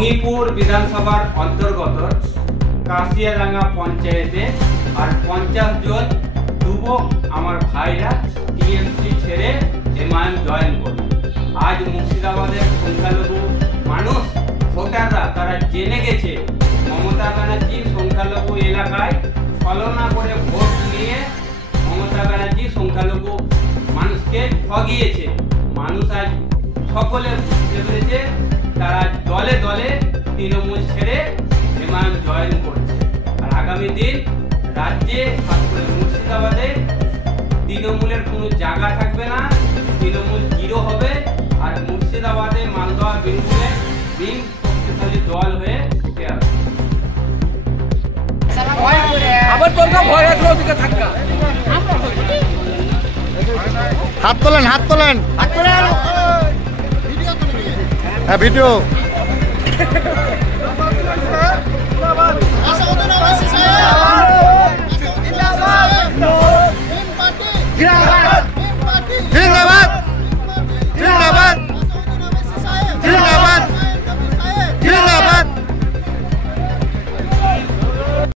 জঙ্গিপুর বিধানসভার অন্তর্গত কাশিয়াডাঙ্গা পঞ্চায়েতে আর 50 জন যুবক আমার ভাইরা টিএমসি ছেড়ে এমআইএম জয়েন করবে। আজ মুর্শিদাবাদের সংখ্যালঘু মানুষ ভোটাররা তারা জেনে গেছে মমতা ব্যানার্জি সংখ্যালঘু এলাকায় ছলনা করে ভোট নিয়ে মমতা ব্যানার্জি সংখ্যালঘু মানুষকে ঠগিয়েছে। মানুষ আজ সকলে বুঝতে পেরেছে, তারা দলে দলে তৃণমূল ছেড়ে এমআইএম জয়েন করছে। আর আগামী দিন রাজ্যে খাস করে মুর্শিদাবাদে তৃণমূলের কোনো জায়গা থাকবে না, তৃণমূল জিরো হবে। আর মুর্শিদাবাদে মালদহ বীরভূমে শক্তিশালী দল হয়ে উঠে আসবে। হাত তোলেন, হাত তোলেন, ভিডিও